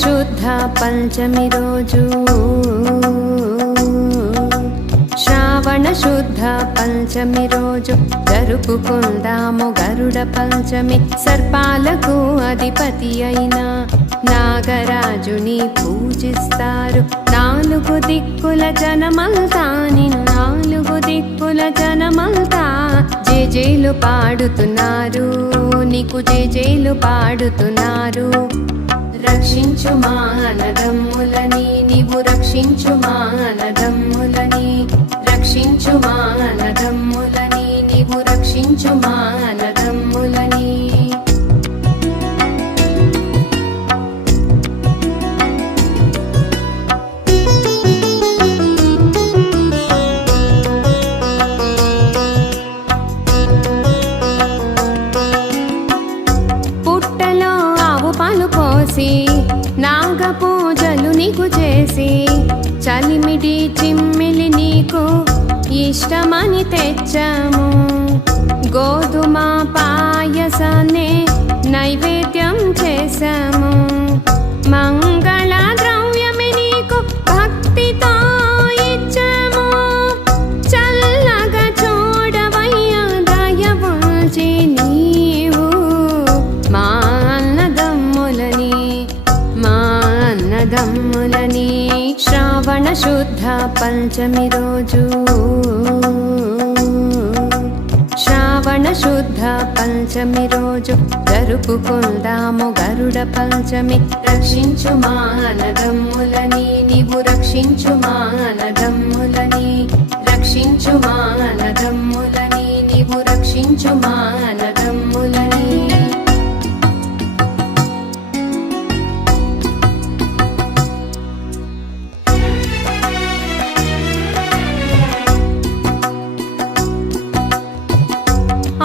శుద్ధ పంచమి రోజు శ్రావణ శుద్ధ పంచమి రోజు జరుపుకుందాము గరుడ పంచమి. సర్పాలకు అధిపతి అయిన నాగరాజుని పూజిస్తారు. నాలుగు దిక్కుల జనమంతా నిన్ను నాలుగు దిక్కుల జనమంతా జేజేలు పాడుతున్నారు, నీకు జేజేలు పాడుతున్నారు. రక్షించు మా అన్నదమ్ములని, నీవు రక్షించు మా అన్నదమ్ములని, రక్షించు మా అన్నదమ్ములని, నీవు రక్షించు మా అన్నదమ్ములని. పుట్టలో ఆవు పాలు పోసి నాగ పూజలు నీకు చేసి చలిమిడి చిమ్మిలి నీకు ఇష్టమని తెచ్చాము. గోధుమ పాయసాన్ని నైవేద్యం చేశాము. మంగళ ద్రవ్యమే నీకు భక్తితో ఇచ్చాము. చల్లగా చూడవయ్యా దయవుంచి నీవు మా అన్నదమ్ములని, మా అన్నదమ్ములని. శ్రావణ శుద్ధ పంచమి రోజు శ్రావణ శుద్ధ పంచమి రోజు జరుపుకుందాము గరుడ పంచమి. రక్షించు మా అన్నదమ్ములని, నీవు రక్షించు మా అన్నదమ్ములని, రక్షించు మా అన్నదమ్ములని, నీవు రక్షించు మా అన్నదమ్ములని.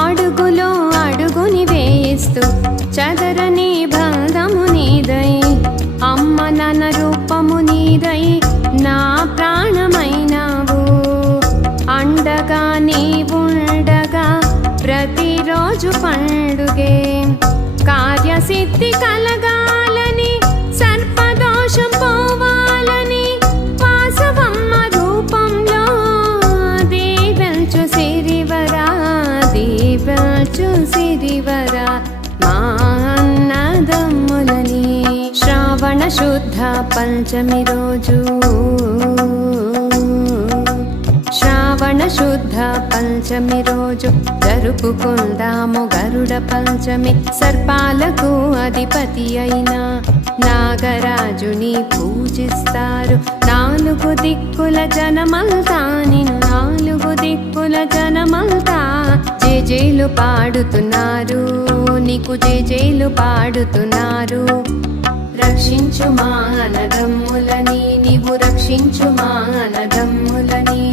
అడుగులో అడుగుని వేస్తూ చదరని బంధము నీదై, అమ్మ నాన్న రూపము నీదై నా ప్రాణమైనావు. అండగా నీవుండగా ప్రతిరోజు పండుగే, కార్యసిద్ధి కలగాలని సర్పదోషం పోవాలని వాసవమ్మ రూపంలో దీవెంచు సిరివరా, దీవెంచు సిరివరా మా అన్నదమ్ములని. శ్రావణ శుద్ధ పంచమి రోజు శ్రావణ శుద్ధ పంచమి రోజు జరుపుకుందాము గరుడ పంచమి. సర్పాలకు అధిపతి అయిన నాగరాజుని పూజిస్తారు. నాలుగు దిక్కుల జనమంతా నిన్ను నాలుగు దిక్కుల జనమంతా జేజేలు పాడుతున్నారు, నీకు జేజేలు పాడుతున్నారు. రక్షించు మా అన్నదమ్ములని, నీవు రక్షించు మా అన్నదమ్ములని,